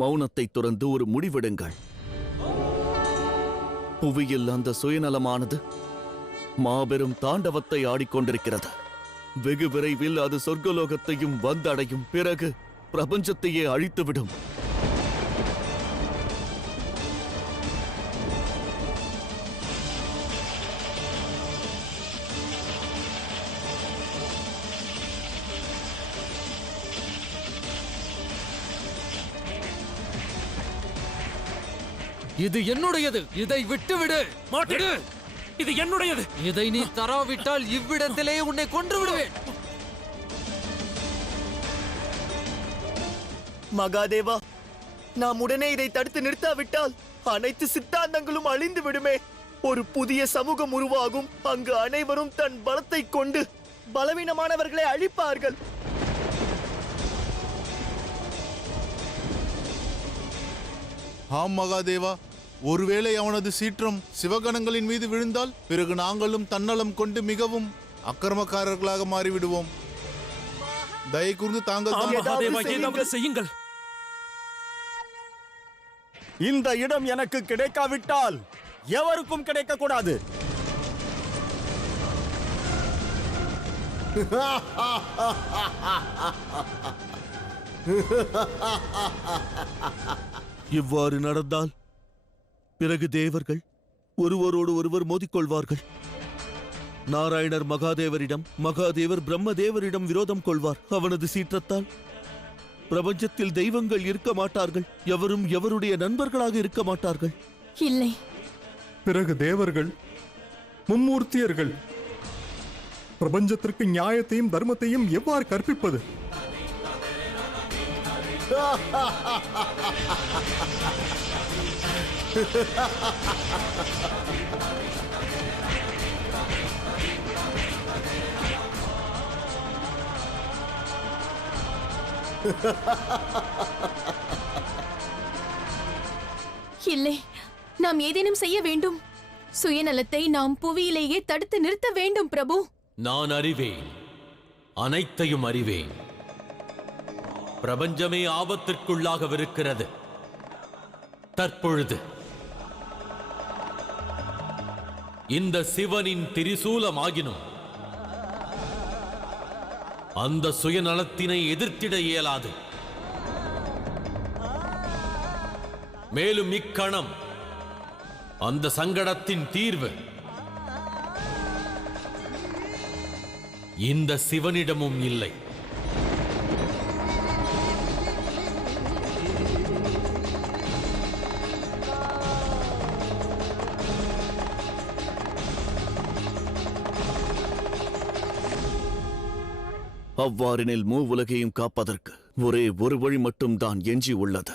மௌனத்தை துறந்து ஒரு முடிவெடுங்கள். புவியில் அந்த சுயநலமானது மாபெரும் தாண்டவத்தை ஆடிக்கொண்டிருக்கிறது. வெகு விரைவில் அது சொர்க்கலோகத்தையும் வந்தடையும். பிறகு பிரபஞ்சத்தையே அழித்துவிடும். இது என்னுடையது. இதை விட்டுவிடு. மாட்டேன். இது என்னுடையது. இதை நீ தராவிட்டால் இவ்விடத்திலே உன்னை கொன்று விடுவேன். மகாதேவா, நாம் உடனே இதை தடுத்து நிறுத்தாவிட்டால் அனைத்து சித்தாந்தங்களும் அழிந்து விடுமே. ஒரு புதிய சமூகம் உருவாகும். அங்கு அனைவரும் தன் பலத்தை கொண்டு பலவீனமானவர்களை அழிப்பார்கள். ஆம் மகாதேவா, ஒருவேளை அவனது சீற்றம் சிவகணங்களின் மீது விழுந்தால் பிறகு நாங்களும் தன்னலம் கொண்டு மிகவும் அக்கிரமக்காரர்களாக மாறிவிடுவோம். தயை கூர்ந்து தாங்கள் செய்யுங்கள். இந்த இடம் எனக்கு கிடைக்காவிட்டால் எவருக்கும் கிடைக்க கூடாது. இவ்வாறு நடந்தால் பிறகு தேவர்கள் ஒருவரோடு ஒருவர் மோதிக்கொள்வார்கள். நாராயணர் மகாதேவரிடம், மகாதேவர் பிரம்மதேவரிடம் விரோதம் கொள்வார். அவனது சீற்றத்தால் பிரபஞ்சத்தில் தெய்வங்கள் இருக்க மாட்டார்கள். எவரும் எவருடைய நண்பர்களாக இருக்க மாட்டார்கள். இல்லை. பிறகு தேவர்கள், மும்மூர்த்தியர்கள் பிரபஞ்சத்திற்கு நியாயத்தையும் தர்மத்தையும் எவ்வாறு கற்பிப்பது? இல்லை, நாம் ஏதேனும் செய்ய வேண்டும். சுயநலத்தை நாம் புவியிலேயே தடுத்து நிறுத்த வேண்டும் பிரபு. நான் அறிவேன், அனைத்தையும் அறிவேன். பிரபஞ்சமே ஆபத்திற்குள்ளாகவிருக்கிறது. தற்பொழுது இந்த சிவனின் திரிசூலமாகினும் அந்த சுயநலத்தினை எதிர்த்திட இயலாது. மேலும் இக்கணம் அந்த சங்கடத்தின் தீர்வு இந்த சிவனிடமும் இல்லை. அவ்வாறெனில் மூவுலகையும் காப்பதற்கு ஒரே ஒரு வழி மட்டும்தான் எஞ்சி உள்ளது.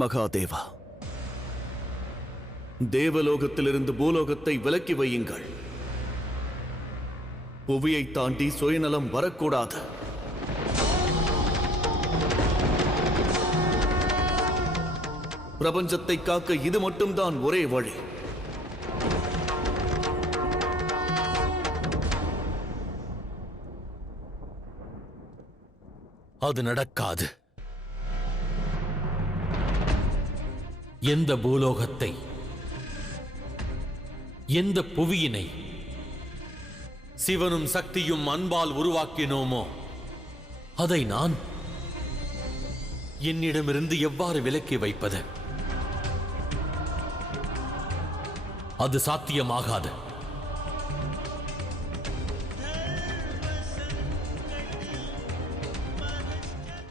மகாதேவா, தேவலோகத்திலிருந்து பூலோகத்தை விலக்கி வையுங்கள். புவியை தாண்டி சுயநலம் வரக்கூடாது. பிரபஞ்சத்தை காக்க இது மட்டும்தான் ஒரே வழி. அது நடக்காது. எந்த பூலோகத்தை, எந்த புவியினை சிவனும் சக்தியும் அன்பால் உருவாக்கினோமோ அதை நான் என்னிடமிருந்து எவ்வாறு விலக்கி வைப்பது? அது சாத்தியமாகாது.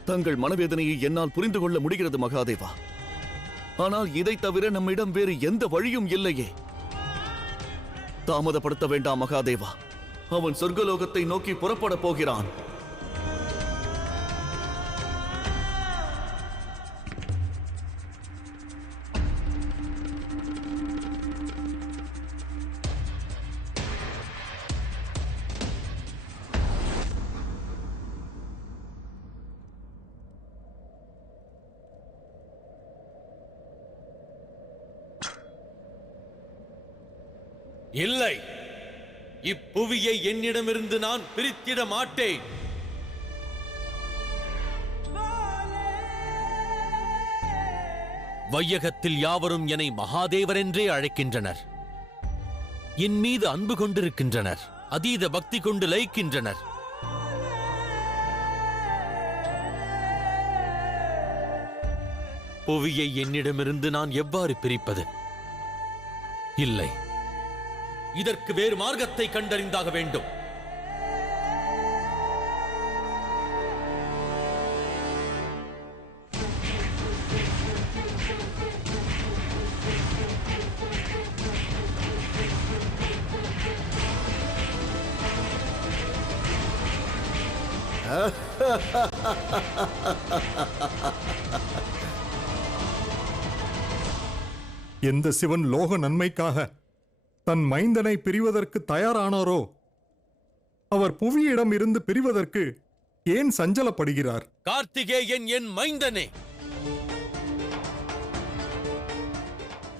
தங்கள் மனவேதனையை என்னால் புரிந்து கொள்ள முடிகிறது மகாதேவா. ஆனால் இதை தவிர நம்மிடம் வேறு எந்த வழியும் இல்லையே. தாமதப்படுத்த வேண்டாம் மகாதேவா. அவன் சொர்க்கலோகத்தை நோக்கி புறப்பட போகிறான். இல்லை, இப்புவியை என்னிடமிருந்து நான் பிரித்திட மாட்டேன். வையகத்தில் யாவரும் என்னை மகாதேவர் என்றே அழைக்கின்றனர். என் மீது அன்பு கொண்டிருக்கின்றனர். அதீத பக்தி கொண்டு லயிக்கின்றனர். புவியை என்னிடமிருந்து நான் எவ்வாறு பிரிப்பது? இல்லை, இதற்கு வேறு மார்க்கத்தை கண்டறிந்தாக வேண்டும். எந்த சிவன் லோக நன்மைக்காக தன் மைந்தனை பிரிவதற்கு தயாரானாரோ அவர் புவியிடம் இருந்து பிரிவதற்கு ஏன் சஞ்சலப்படுகிறார்? கார்த்திகேயன் என் மைந்தனே,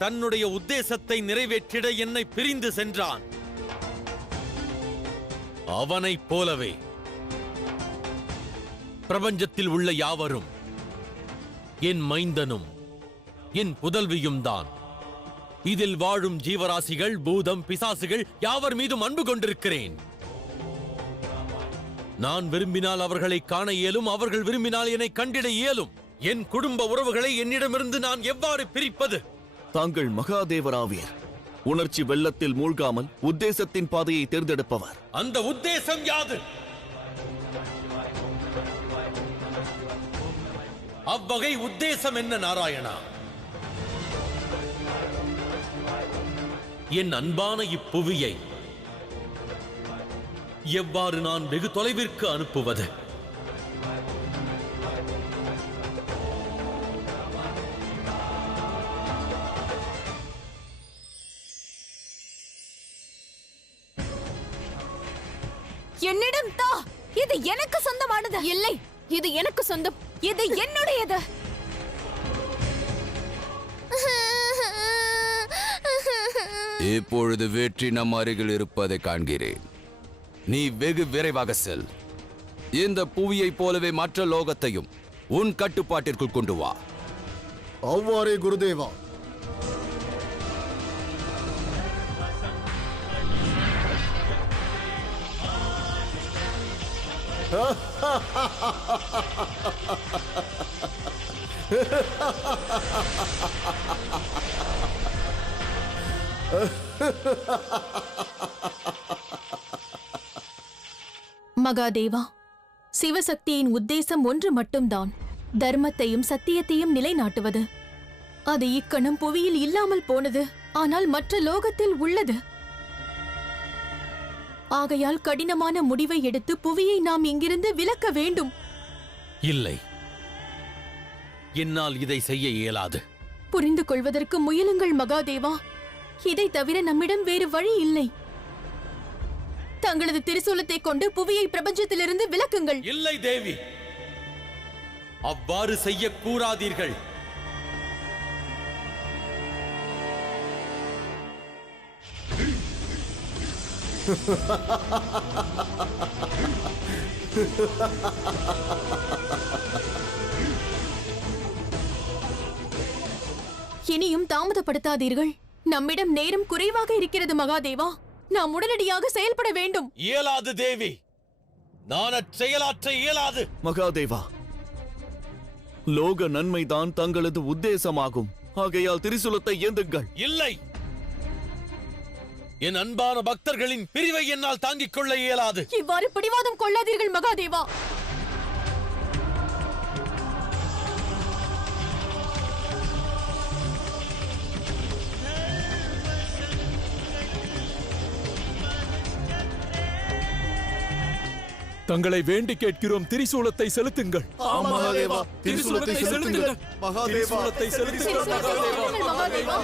தன்னுடைய உத்தேசத்தை நிறைவேற்றிட என்னை பிரிந்து சென்றான். அவனைப் போலவே பிரபஞ்சத்தில் உள்ள யாவரும் என் மைந்தனும் என் புதல்வியும் தான். இதில் வாழும் ஜீவராசிகள், பூதம், பிசாசுகள் யாவர் மீதும் அன்பு கொண்டிருக்கிறேன். நான் விரும்பினால் அவர்களை காண இயலும், அவர்கள் விரும்பினால் என்னை கண்டிட இயலும். என் குடும்ப உறவுகளை என்னிடமிருந்து நான் எவ்வாறு பிரிப்பது? தாங்கள் மகாதேவராவீர். உணர்ச்சி வெள்ளத்தில் மூழ்காமல் உத்தேசத்தின் பாதையை தேர்ந்தெடுப்பவர். அந்த உத்தேசம் யாது? அவ்வகை உத்தேசம் என்ன நாராயணா? என் அன்பான இப்புவியை எவ்வாறு நான் வெகு தொலைவிற்கு அனுப்புவது? என்னிடம் தா. இது எனக்கு சொந்தமானது. இல்லை, இது எனக்கு சொந்தம். இது என்னுடையது. இப்பொழுது வெற்றி நம் அருகில் இருப்பதை காண்கிறேன். நீ வெகு விரைவாக செல். இந்த புவியைப் போலவே மற்ற லோகத்தையும் உன் கட்டுப்பாட்டிற்குள் கொண்டு வா. அவ்வாறே குருதேவா. மகாதேவா, சிவசக்தியின் உத்தேசம் ஒன்று மட்டும்தான், தர்மத்தையும் சத்தியத்தையும் நிலைநாட்டுவது. அது இக்கணம் புவியில் இல்லாமல் போனது, ஆனால் மற்ற லோகத்தில் உள்ளது. ஆகையால் கடினமான முடிவை எடுத்து புவியை நாம் இங்கிருந்து விலக்க வேண்டும். இல்லை, என்னால் இதை செய்ய இயலாது. புரிந்து கொள்வதற்கு முயலுங்கள் மகாதேவா. இதை தவிர நம்மிடம் வேறு வழி இல்லை. தங்களது திரிசூலத்தை கொண்டு புவியை பிரபஞ்சத்திலிருந்து விலக்குங்கள். இல்லை தேவி, அவ்வாறு செய்ய கூறாதீர்கள். இனியும் தாமதப்படுத்தாதீர்கள். நம்மிடம் நேரம் குறைவாக இருக்கிறது மகாதேவா. நாம் உடனடியாக செயல்பட வேண்டும். இயலாது தேவி, நான் செயலாற்ற இயலாது. மகாதேவா, லோக நன்மைதான் தங்களது உத்தேசமாகும். ஆகையால் திரிசூலத்தை ஏந்துங்கள். இல்லை, என் அன்பான பக்தர்களின் பிரிவை என்னால் தாங்கிக் கொள்ள இயலாது. இவ்வாறு பிடிவாதம் கொள்ளாதீர்கள் மகாதேவா. தங்களை வேண்டி கேட்கிறோம், திரிசூலத்தை செலுத்துங்கள். மகாதேவா, திரிசூலத்தை செலுத்துங்கள். மகாதேவா, செலுத்துங்கள். மகாதேவா.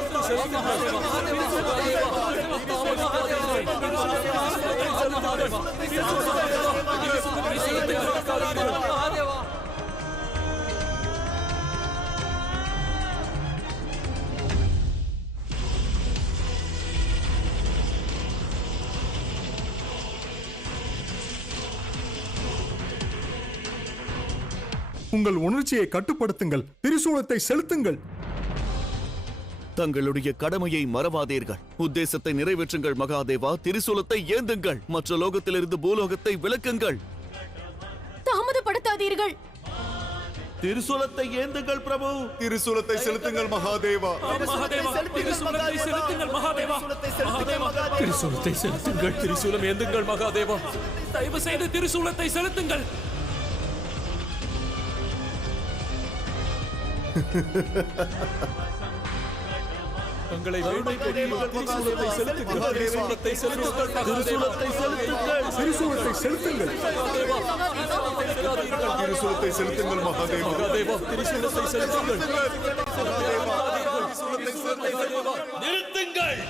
உங்கள் உணர்ச்சியை கட்டுப்படுத்துங்கள். திரிசூலத்தை செலுத்துங்கள். தங்களுடைய கடமையை மறவாதீர்கள். உத்தேசத்தை நிறைவேற்றுங்கள் மகாதேவா. திரிசூலத்தை ஏந்துங்கள். மற்ற லோகத்திலிருந்து பூலோகத்தை விலக்குங்கள். தாமதப்படுத்தாதீர்கள். திரிசூலத்தை ஏந்துங்கள் பிரபு. திரிசூலத்தை செலுத்துங்கள் மகாதேவா. திரிசூலத்தை செலுத்துங்கள் மகாதேவா. திரிசூலத்தை செலுத்துங்கள். திரிசூலம் ஏந்துங்கள் மகாதேவா. தயவு செய்து திரிசூலத்தை செலுத்துங்கள். தங்களை வேண்டிக் கேட்கிறோம். திரிசூலத்தை செலுத்துங்கள். திரிசூலத்தை செலுத்துங்கள். திரிசூலத்தை செலுத்துங்கள். திரிசூலத்தை செலுத்துங்கள் மகாதேவா. திரிசூலத்தை செலுத்துங்கள் மகாதேவா. மகாதேவா, திரிசூலத்தை செலுத்துங்கள். நிறுத்துங்கள்.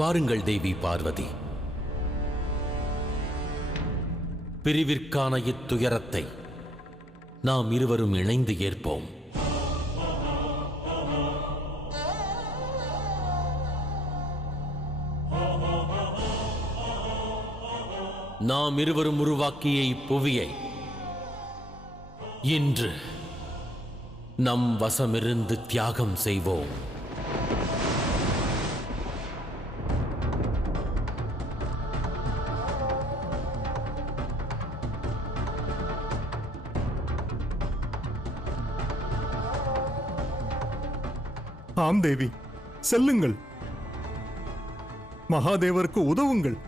வாருங்கள் தேவி பார்வதி. பிரிவிற்கான இத்துயரத்தை நாம் இருவரும் இணைந்து ஏற்போம். நாம் இருவரும் உருவாக்கிய இப்புவியை இன்று நம் வசமிருந்து தியாகம் செய்வோம். ஆம் தேவி, செல்லுங்கள். மகாதேவருக்கு உதவுங்கள்.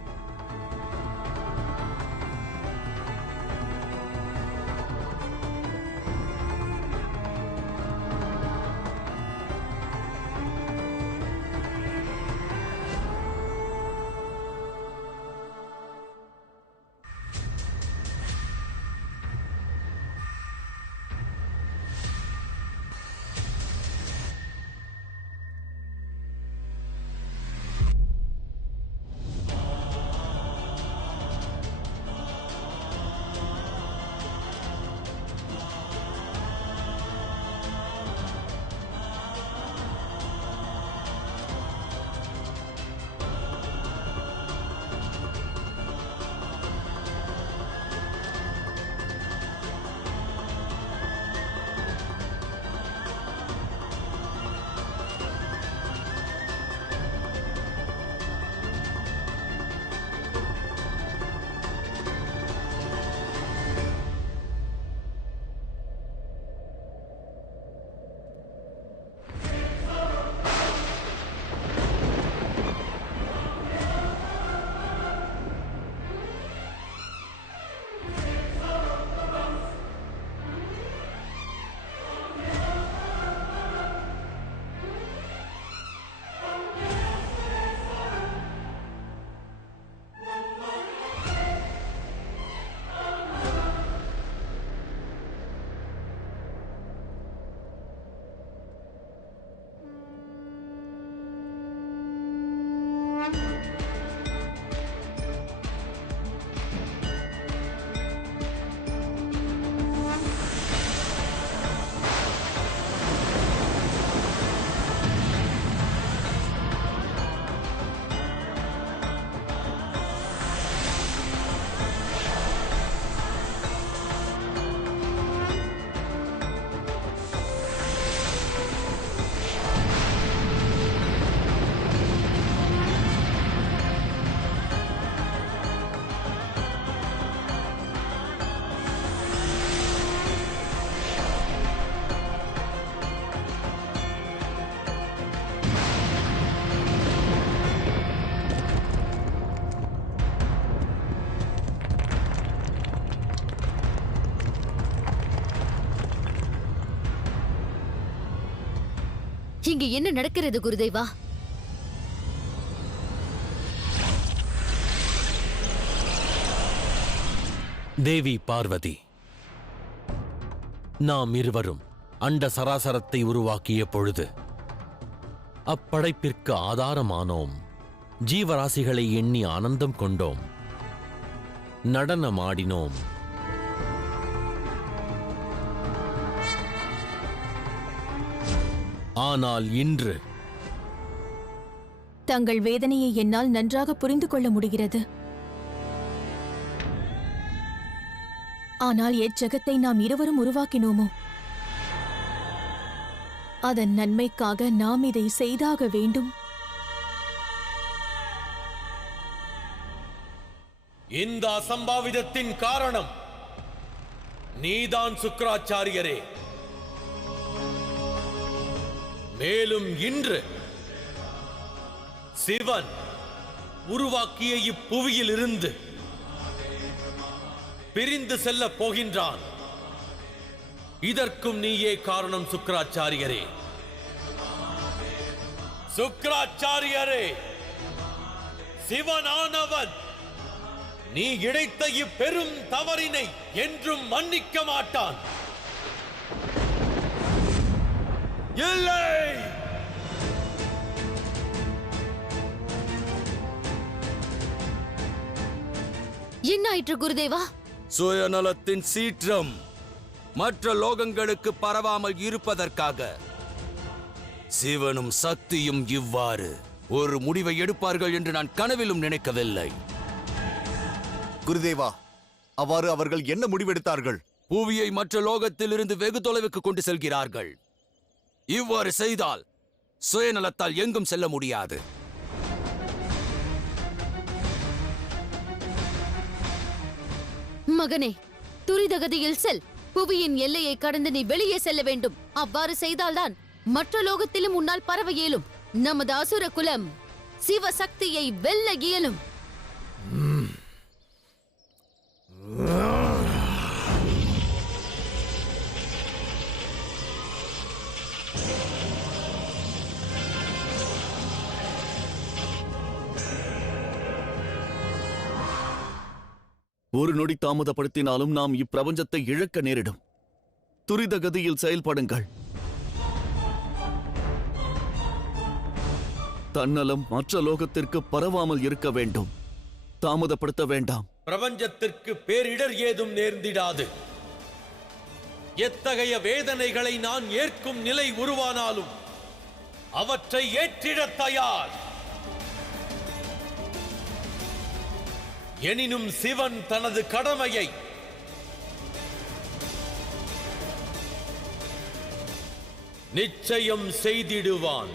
இங்க என்ன நடக்கிறது குருதேவா? தேவி பார்வதி, நாம் இருவரும் அண்ட சராசரத்தை உருவாக்கிய பொழுது அப்படைப்பிற்கு ஆதாரமானோம். ஜீவராசிகளை எண்ணி ஆனந்தம் கொண்டோம், நடனமாடினோம். ஆனால் இன்று தங்கள் வேதனையை என்னால் நன்றாக புரிந்து கொள்ள முடிகிறது. ஆனால் எச்சகத்தை நாம் இருவரும் உருவாக்கினோமோ, அதன் நன்மைக்காக நாம் இதை செய்தாக வேண்டும். இந்த அசம்பாவிதத்தின் காரணம் நீதான் சுக்கிராச்சாரியரே. மேலும் இன்று சிவன் உருவாக்கிய இப்புவியில் இருந்து பிரிந்து செல்ல போகின்றான். இதற்கும் நீயே காரணம் சுக்கிராச்சாரியரே. சுக்கிராச்சாரியரே, சிவனானவன் நீ இழைத்த இப்பெரும் தவறினை என்றும் மன்னிக்க மாட்டான். இல்லை! என்ன ஆயிற்று குருதேவா? சுயநலத்தின் சீற்றம் மற்ற லோகங்களுக்கு பரவாமல் இருப்பதற்காக சிவனும் சக்தியும் இவ்வாறு ஒரு முடிவை எடுப்பார்கள் என்று நான் கனவிலும் நினைக்கவில்லை. குருதேவா, அவ்வாறு அவர்கள் என்ன முடிவெடுத்தார்கள்? புவியை மற்ற லோகத்திலிருந்து வெகு தொலைவுக்கு கொண்டு செல்கிறார்கள். இவ்வாறு செய்தால் சுயநலத்தால் எங்கும் செல்ல முடியாது. மகனே, துரிதகதியில் செல். புவியின் எல்லையை கடந்து நீ வெளியே செல்ல வேண்டும். அவ்வாறு செய்தால்தான் மற்ற லோகத்திலும் உன்னால் பரவ இயலும். நமது அசுர குலம் சிவசக்தியை வெல்ல இயலும். ஒரு நொடி தாமதப்படுத்தினாலும் நாம் இப்பிரபஞ்சத்தை இழக்க நேரிடும். துரித கதியில் செயல்படுங்கள். தன்னலம் மற்ற லோகத்திற்கு பரவாமல் இருக்க வேண்டும். தாமதப்படுத்த வேண்டாம். பிரபஞ்சத்திற்கு பேரிடர் ஏதும் நேர்ந்திடாது. எத்தகைய வேதனைகளை நான் ஏற்கும் நிலை உருவானாலும் அவற்றை ஏற்றிடத் தயார். எனினும் சிவன் தனது கடமையை நிச்சயம் செய்திடுவான்.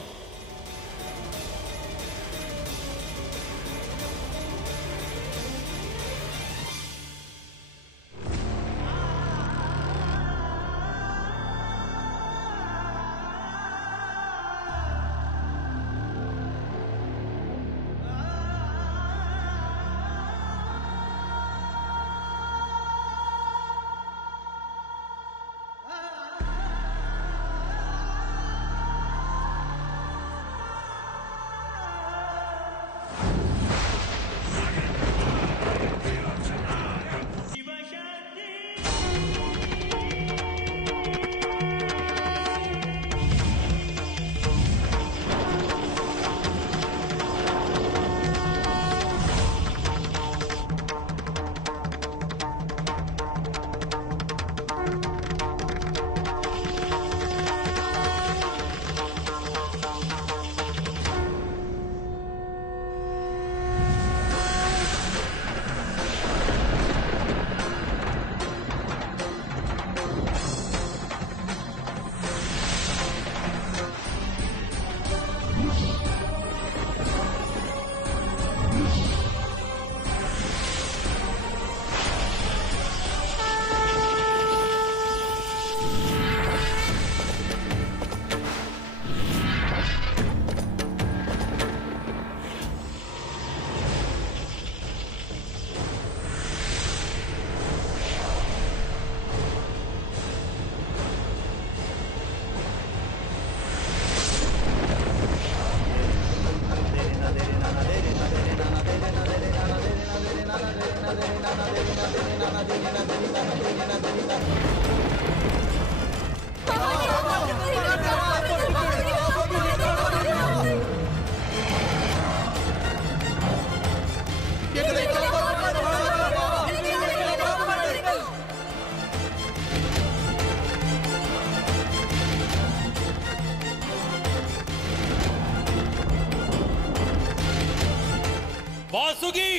வாசுகி,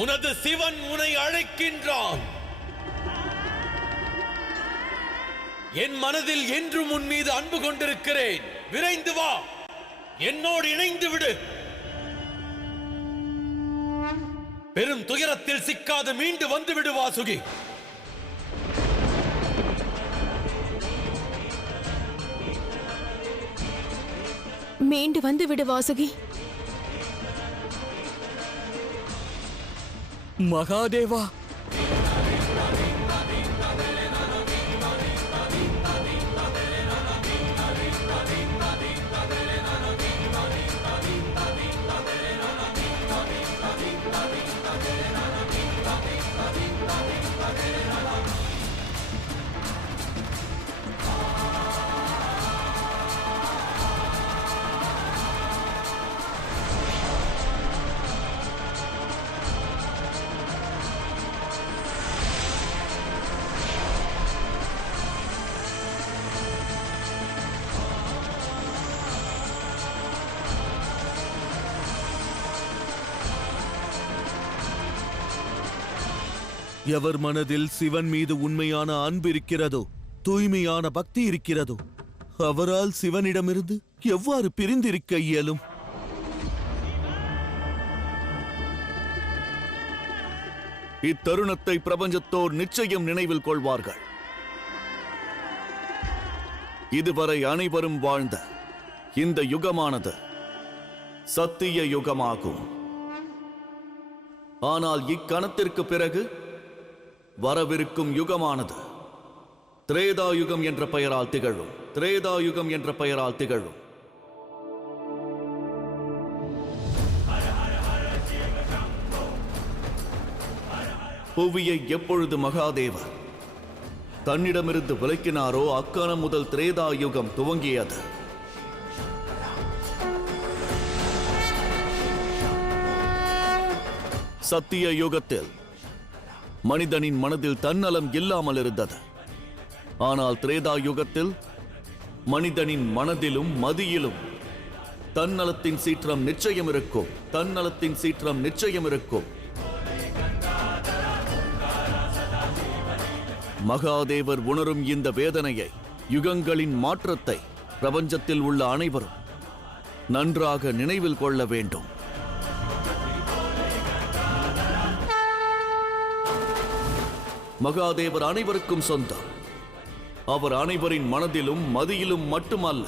உனது சிவன் உன்னை அழைக்கின்றான். என் மனதில் என்றும் உன் மீது அன்பு கொண்டிருக்கிறேன். விரைந்து வா, என்னோடு இணைந்து விடு. பெரும் துயரத்தில் சிக்காது மீண்டு வந்துவிடு வாசுகி. மீண்டு வந்து விடு வாசுகி. மகாதேவா, எவர் மனதில் சிவன் மீது உண்மையான அன்பு இருக்கிறதோ, தூய்மையான பக்தி இருக்கிறதோ, அவரால் சிவனிடமிருந்து எவ்வாறு பிரிந்திருக்க இயலும்? இத்தருணத்தை பிரபஞ்சத்தோர் நிச்சயம் நினைவில் கொள்வார்கள். இதுவரை அனைவரும் வாழ்ந்த இந்த யுகமானது சத்திய யுகமாகும். ஆனால் இக்கணத்திற்கு பிறகு வரவிருக்கும் யுகமானது திரேதாயுகம் என்ற பெயரால் திகழும். திரேதாயுகம் என்ற பெயரால் திகழும். புவியை எப்பொழுது மகாதேவர் தன்னிடமிருந்து விலக்கினாரோ அக்கணம் முதல் திரேதாயுகம் துவங்கியது. சத்திய யுகத்தில் மனிதனின் மனதில் தன்னலம் இல்லாமல் இருந்தது. ஆனால் திரேதா யுகத்தில் மனிதனின் மனதிலும் மதியிலும் தன்னலத்தின் சீற்றம் நிச்சயம் இருக்கும். தன்னலத்தின் சீற்றம் நிச்சயம் இருக்கும். மகாதேவர் உணரும் இந்த வேதனையை, யுகங்களின் மாற்றத்தை பிரபஞ்சத்தில் உள்ள அனைவரும் நன்றாக நினைவில் கொள்ள வேண்டும். மகாதேவர் அனைவருக்கும் சொந்தம். அவர் அனைவரின் மனதிலும் மதியிலும் மட்டுமல்ல,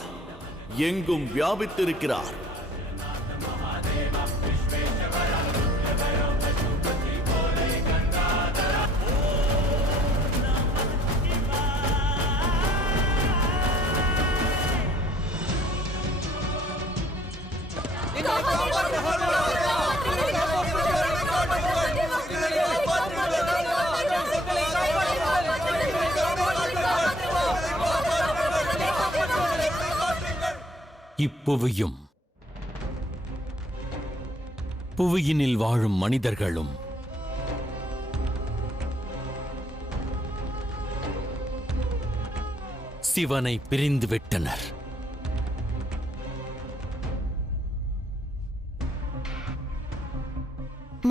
எங்கும் வியாபித்திருக்கிறார். இப்புவியும் புவியினில் வாழும் மனிதர்களும் சிவனை பிரிந்துவிட்டனர்.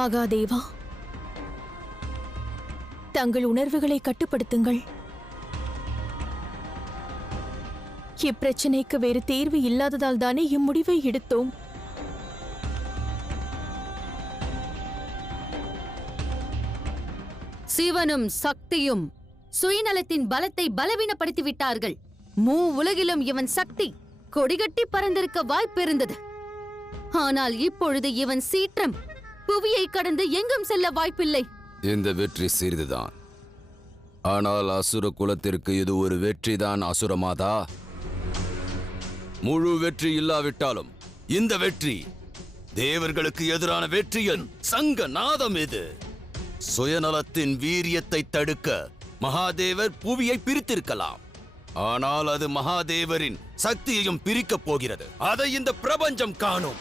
மகாதேவா, தங்கள் உணர்வுகளை கட்டுப்படுத்துங்கள். இப்பிரச்சனைக்கு வேறு தேர்வு இல்லாததால் தானே இம்முடிவை எடுத்தோம். சிவனும் சக்தியும் சுயநலத்தின் பலத்தை பலவீனப்படுத்தி விட்டார்கள். உலகிலும் இவன் சக்தி கொடிகட்டி பறந்திருக்க வாய்ப்பிருந்தது. ஆனால் இப்பொழுது இவன் சீற்றம் புவியை கடந்து எங்கும் செல்ல வாய்ப்பில்லை. இந்த வெற்றி சிறிதுதான். ஆனால் அசுர குலத்திற்கு இது ஒரு வெற்றிதான். அசுரமாதா, முழு வெற்றி இல்லாவிட்டாலும் இந்த வெற்றி தேவர்களுக்கு எதிரான வெற்றியின் சங்க நாதம். இது சுயநலத்தின் வீரியத்தை தடுக்க மகாதேவர் புவியை பிரித்திருக்கலாம். ஆனால் அது மகாதேவரின் சக்தியையும் பிரிக்கப் போகிறது. அதை இந்த பிரபஞ்சம் காணும்.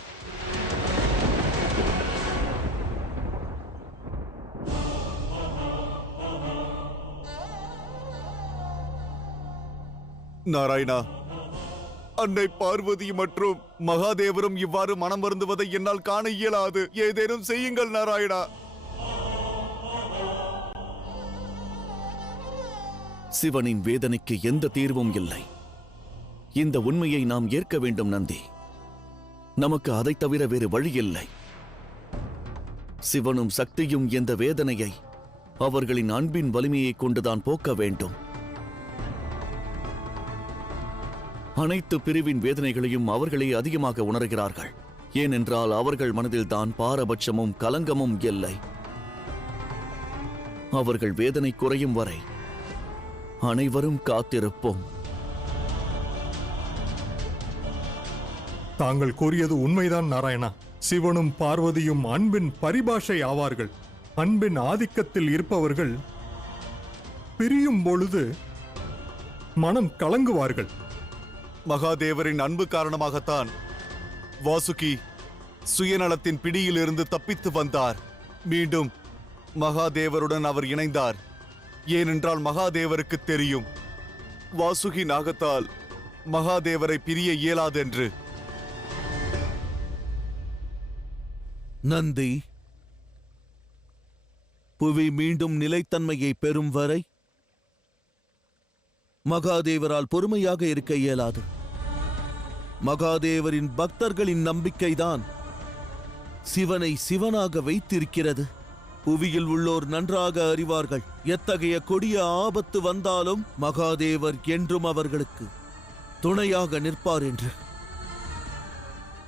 நாராயணா, அன்னை பார்வதி மற்றும் மகாதேவரும் இவ்வாறு மனம் வருந்துவதை என்னால் காண இயலாது. ஏதேனும் செய்யுங்கள் நாராயணா. சிவனின் வேதனைக்கு எந்த தீர்வும் இல்லை. இந்த உண்மையை நாம் ஏற்க வேண்டும் நந்தி. நமக்கு அதைத் தவிர வேறு வழி இல்லை. சிவனும் சக்தியும் இந்த வேதனையை அவர்களின் அன்பின் வலிமையை கொண்டுதான் போக்க வேண்டும். அனைத்து பிரிவின் வேதனைகளையும் அவர்களே அதிகமாக உணர்கிறார்கள். ஏனென்றால் அவர்கள் மனதில்தான் பாரபட்சமும் கலங்கமும் இல்லை. அவர்கள் வேதனை குறையும் வரை அனைவரும் காத்திருப்போம். தாங்கள் கூறியது உண்மைதான் நாராயணா. சிவனும் பார்வதியும் அன்பின் பரிபாஷை ஆவார்கள். அன்பின் ஆதிக்கத்தில் இருப்பவர்கள் பிரியும் பொழுது மனம் கலங்குவார்கள். மகாதேவரின் அன்பு காரணமாகத்தான் வாசுகி சுயநலத்தின் பிடியிலிருந்து தப்பித்து வந்தார். மீண்டும் மகாதேவருடன் அவர் இணைந்தார். ஏனென்றால் மகாதேவருக்கு தெரியும் வாசுகி நாகத்தால் மகாதேவரை பிரிய இயலாதென்று. நந்தி, புவி மீண்டும் நிலைத்தன்மையை பெறும் வரை மகாதேவரால் பொறுமையாக இருக்க இயலாது. மகாதேவரின் பக்தர்களின் நம்பிக்கைதான் சிவனை சிவனாக வைத்திருக்கிறது. புவியில் உள்ளோர் நன்றாக அறிவார்கள், எத்தகைய கொடிய ஆபத்து வந்தாலும் மகாதேவர் என்றும் அவர்களுக்கு துணையாக நிற்பார் என்று.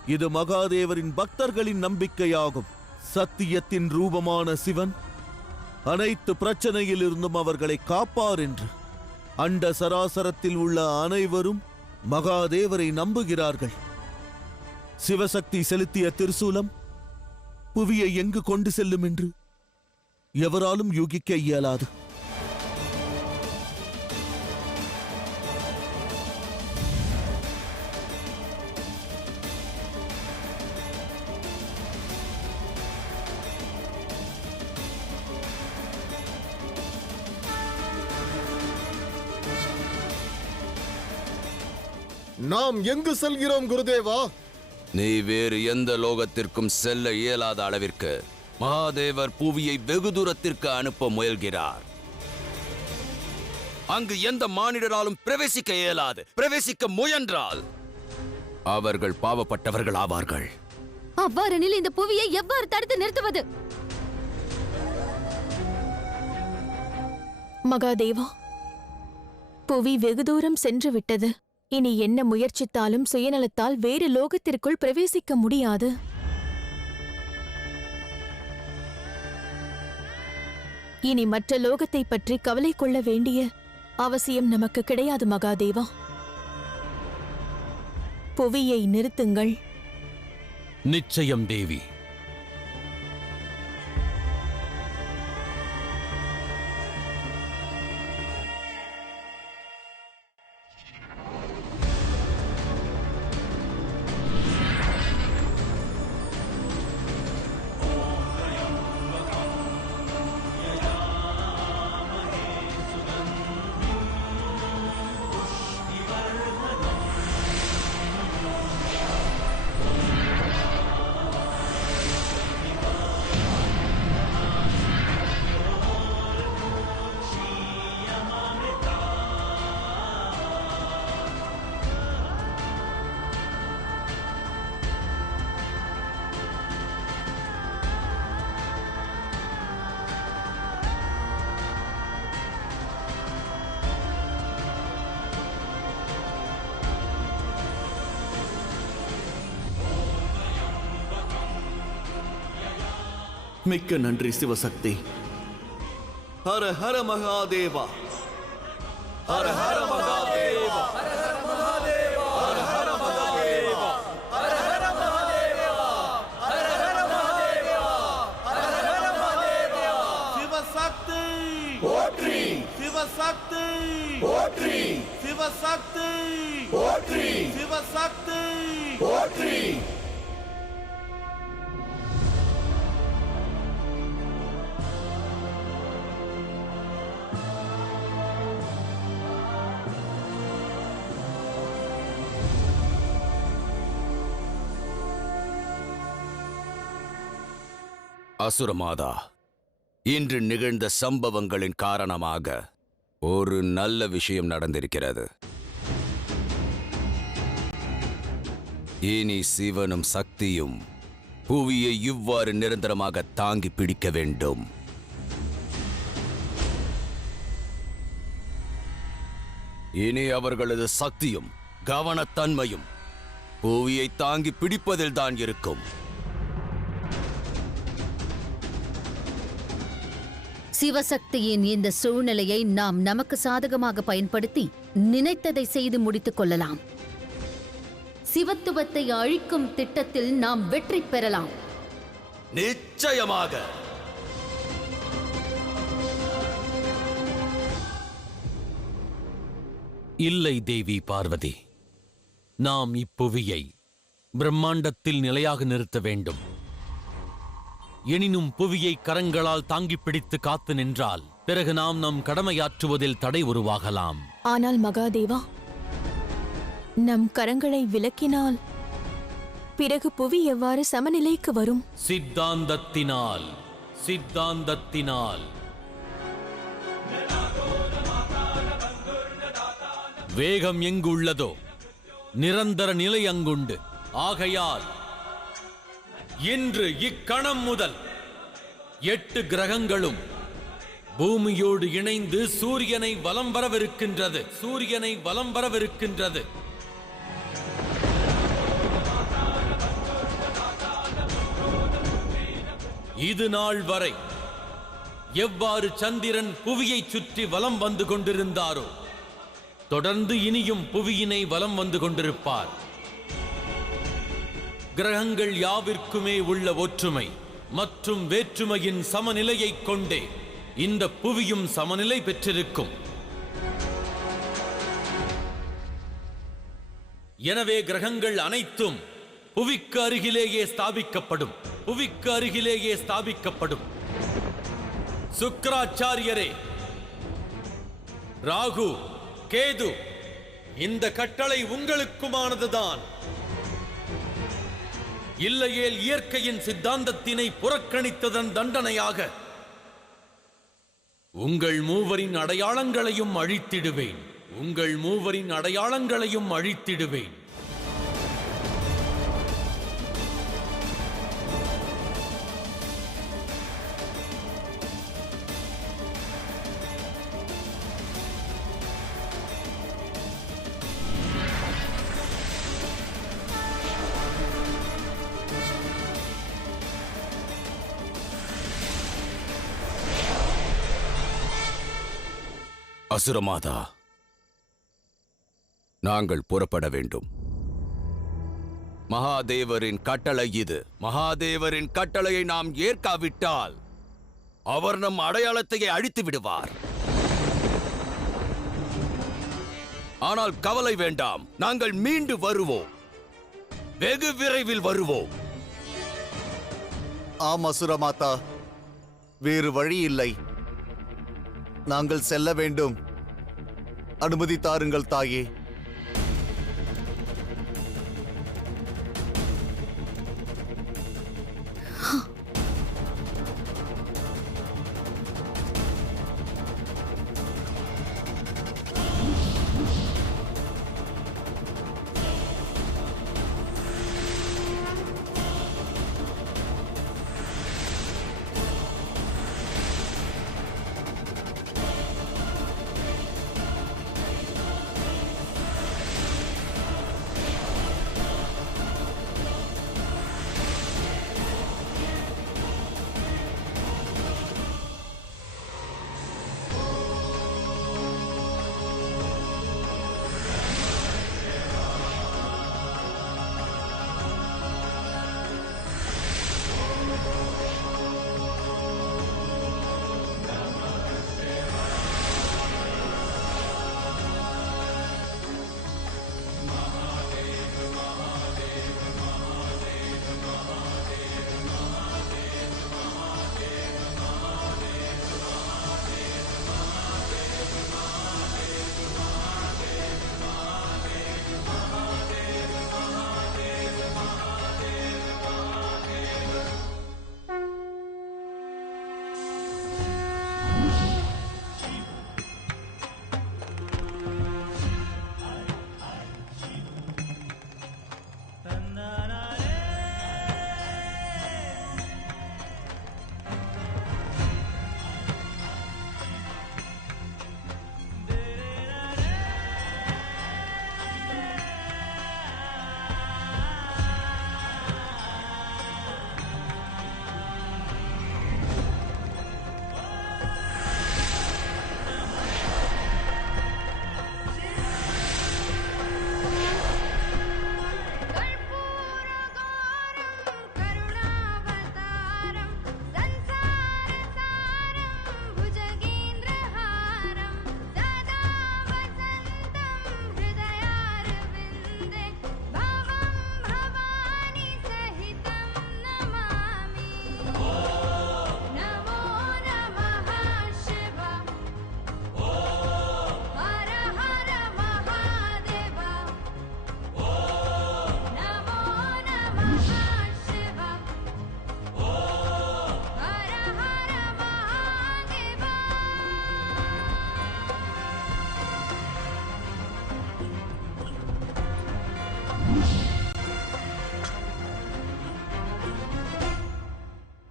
இது மகாதேவரின் பக்தர்களின் நம்பிக்கையாகும். சத்தியத்தின் ரூபமான சிவன் அனைத்து பிரச்சனையிலிருந்தும் அவர்களை காப்பார் என்று. அண்ட சராசரத்தில் உள்ள அனைவரும் மகாதேவரை நம்புகிறார்கள். சிவசக்தி செலுத்திய திரிசூலம் புவியை எங்கு கொண்டு செல்லும் என்று எவராலும் யூகிக்க இயலாது. நாம் எங்கு செல்கிறோம் குருதேவா? நீ வேறு எந்த லோகத்திற்கும் செல்ல இயலாத அளவிற்கு மகாதேவர் புவியை வெகு தூரத்திற்கு அனுப்ப முயல்கிறார். அங்கு எந்த மானிடராலும் பிரவேசிக்க இயலாது. பிரவேசிக்க முயன்றால் அவர்கள் பாவப்பட்டவர்கள் ஆவார்கள். அவ்வாறெனில் இந்த புவியை எவ்வாறு தடுத்து நிறுத்துவது? மகாதேவா, புவி வெகு தூரம் சென்று விட்டது. இனி என்ன முயற்சித்தாலும் சுயநலத்தால் வேறு லோகத்திற்குள் பிரவேசிக்க முடியாது. இனி மற்ற லோகத்தை பற்றி கவலை கொள்ள வேண்டிய அவசியம் நமக்கு கிடையாது மகாதேவா. புவியை நிறுத்துங்கள். நிச்சயம் தேவி. மிக்க நன்றி சிவசக்தி. ஹர ஹர மகாதேவா. ஹர ஹர மகாதேவா. ஹர ஹர மகாதேவா. ஹர ஹர மகாதேவா. ஹர ஹர மகாதேவா. ஹர ஹர மகாதேவா. ஹர ஹர மகாதேவா. சிவசக்தி போற்றி. சிவசக்தி போற்றி. சிவசக்தி போற்றி. சிவசக்தி போற்றி. அசுரமாதா, இன்று நிகழ்ந்த சம்பவங்களின் காரணமாக ஒரு நல்ல விஷயம் நடந்திருக்கிறது. இனி சிவனும் சக்தியும் புவியை இவ்வாறு நிரந்தரமாக தாங்கி பிடிக்க வேண்டும். இனி அவர்களது சக்தியும் கவனத்தன்மையும் புவியை தாங்கி பிடிப்பதில் தான் இருக்கும். சிவசக்தியின் இந்த சூழ்நிலையை நாம் நமக்கு சாதகமாக பயன்படுத்தி நினைத்ததை செய்து முடித்துக் கொள்ளலாம். சிவத்துவத்தை அழிக்கும் திட்டத்தில் நாம் வெற்றி பெறலாம். நிச்சயமாக. இல்லை தேவி பார்வதி, நாம் இப்புவியை பிரம்மாண்டத்தில் நிலையாக நிறுத்த வேண்டும். எனினும் புவியை கரங்களால் தாங்கி பிடித்து காத்து நின்றால் பிறகு நாம் நம் கடமையாற்றுவதில் தடை உருவாகலாம். ஆனால் மகாதேவா, நம் கரங்களை விலக்கினால் பிறகு புவி எவ்வாறு சமநிலைக்கு வரும்? சித்தாந்தத்தினால். வேகம் எங்கு உள்ளதோ நிரந்தர நிலை அங்குண்டு. ஆகையால் இன்று இக்கணம் முதல் 8 கிரகங்களும் பூமியோடு இணைந்து சூரியனை வலம் வரவிருக்கின்றது. இது நாள் வரை எவ்வாறு சந்திரன் புவியை சுற்றி வலம் வந்து கொண்டிருந்தாரோ தொடர்ந்து இனியும் புவியினை வலம் வந்து கொண்டிருப்பார். கிரகங்கள் யாவிற்குமே உள்ள ஒற்றுமை மற்றும் வேற்றுமையின் சமநிலையைக் கொண்டே இந்த புவியும் சமநிலை பெற்றிருக்கும். எனவே கிரகங்கள் அனைத்தும் புவிக்கு அருகிலேயே ஸ்தாபிக்கப்படும். சுக்கிராச்சாரியரே, ராகு, கேது, இந்த கட்டளை உங்களுக்குமானதுதான். இல்லையேல் இயற்கையின் சித்தாந்தத்தினை புறக்கணித்ததன் தண்டனையாக உங்கள் மூவரின் அடையாளங்களையும் அழித்திடுவேன். அசுரமாதா, நாங்கள் புறப்பட வேண்டும். மகாதேவரின் கட்டளை இது. மகாதேவரின் கட்டளையை நாம் ஏற்காவிட்டால் அவர் நம் அடையாளத்தையே அழித்து விடுவார். ஆனால் கவலை வேண்டாம், நாங்கள் மீண்டு வருவோம். வெகு விரைவில் வருவோம். ஆம் அசுரமாதா, வேறு வழி இல்லை. நாங்கள் செல்ல வேண்டும். அனுமதி தாருங்கள் தாயே.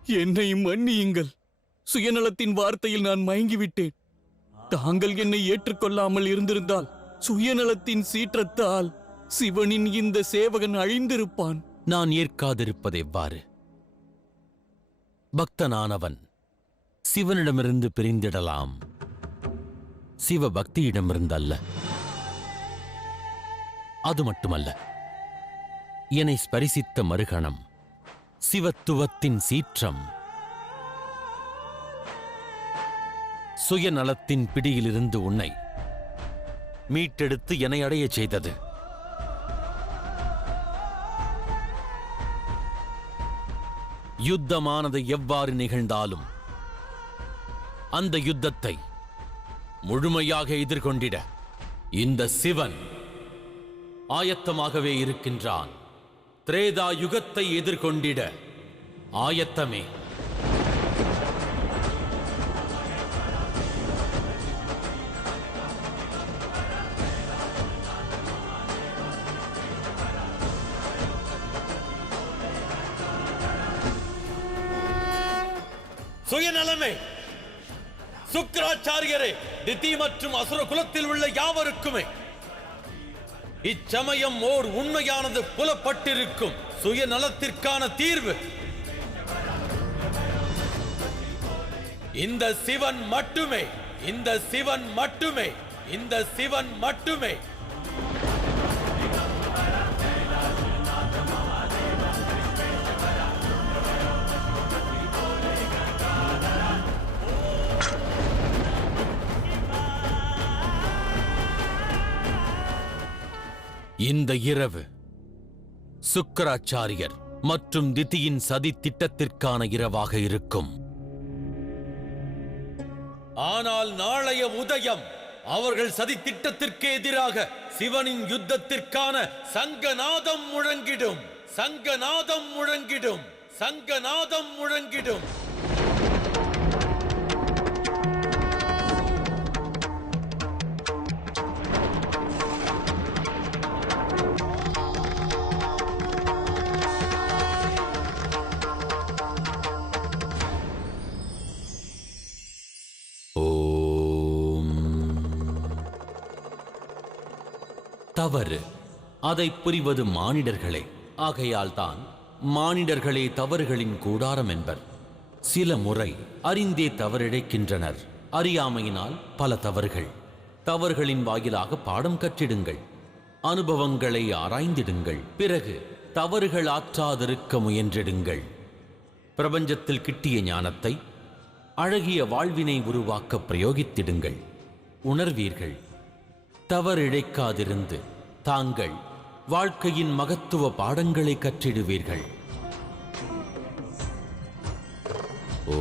என்னை மன்னியுங்கள். சுயநலத்தின் வார்த்தையில் நான் மயங்கிவிட்டேன். தாங்கள் என்னை ஏற்றுக்கொள்ளாமல் இருந்திருந்தால் சுயநலத்தின் சீற்றத்தால் சிவனின் இந்த சேவகன் அழிந்திருப்பான். நான் ஏற்காதிருப்பது எவ்வாறு? பக்தனானவன் சிவனிடமிருந்து பிரிந்திடலாம், சிவ பக்தியிடமிருந்தல்ல. அது மட்டுமல்ல, என்னை ஸ்பரிசித்த மறுகணம் சிவத்துவத்தின் சீற்றம் சுயநலத்தின் பிடியிலிருந்து உன்னை மீட்டெடுத்து என்னை அடையச் செய்தது. யுத்தமானது எவ்வாறு நிகழ்ந்தாலும் அந்த யுத்தத்தை முழுமையாக எதிர்கொண்டிட இந்த சிவன் ஆயத்தமாகவே இருக்கின்றான். திரேதா யுகத்தை எதிர்கொண்டிட ஆயத்தமே. சுயநலமே, சுக்கிராச்சாரியரே, திதி மற்றும் அசுர குலத்தில் உள்ள யாவருக்குமே இச்சமயம் ஓர் உண்மையானது புலப்பட்டிருக்கும். சுயநலத்திற்கான தீர்வு இந்த சிவன் மட்டுமே, இந்த சிவன் மட்டுமே, இந்த சிவன் மட்டுமே. இந்த இரவு சுக்கிராச்சாரியர் மற்றும் திதியின் சதி திட்டத்திற்கான இரவாக இருக்கும். ஆனால் நாளைய உதயம் அவர்கள் சதி திட்டத்திற்கு எதிராக சிவனின் யுத்தத்திற்கான சங்கநாதம் முழங்கிடும், சங்கநாதம் முழங்கிடும், சங்கநாதம் முழங்கிடும். தவறு அதை புரிவது மானிடர்களே. ஆகையால் தான் மானிடர்களே தவறுகளின் கூடாரம் என்பர். சில முறை அறிந்தே தவறிழைக்கின்றனர். அறியாமையினால் பல தவறுகள். தவறுகளின் வாயிலாக பாடம் கற்றிடுங்கள், அனுபவங்களை ஆராய்ந்திடுங்கள், பிறகு தவறுகள் ஆற்றாதிருக்க முயன்றிடுங்கள். பிரபஞ்சத்தில் கிட்டிய ஞானத்தை அழகிய வாழ்வினை உருவாக்க பிரயோகித்திடுங்கள். உணர்வீர்கள். தவறிழைக்காதிருந்து தாங்கள் வாழ்க்கையின் மகத்துவ பாடங்களை கற்றிடுவீர்கள். ஓ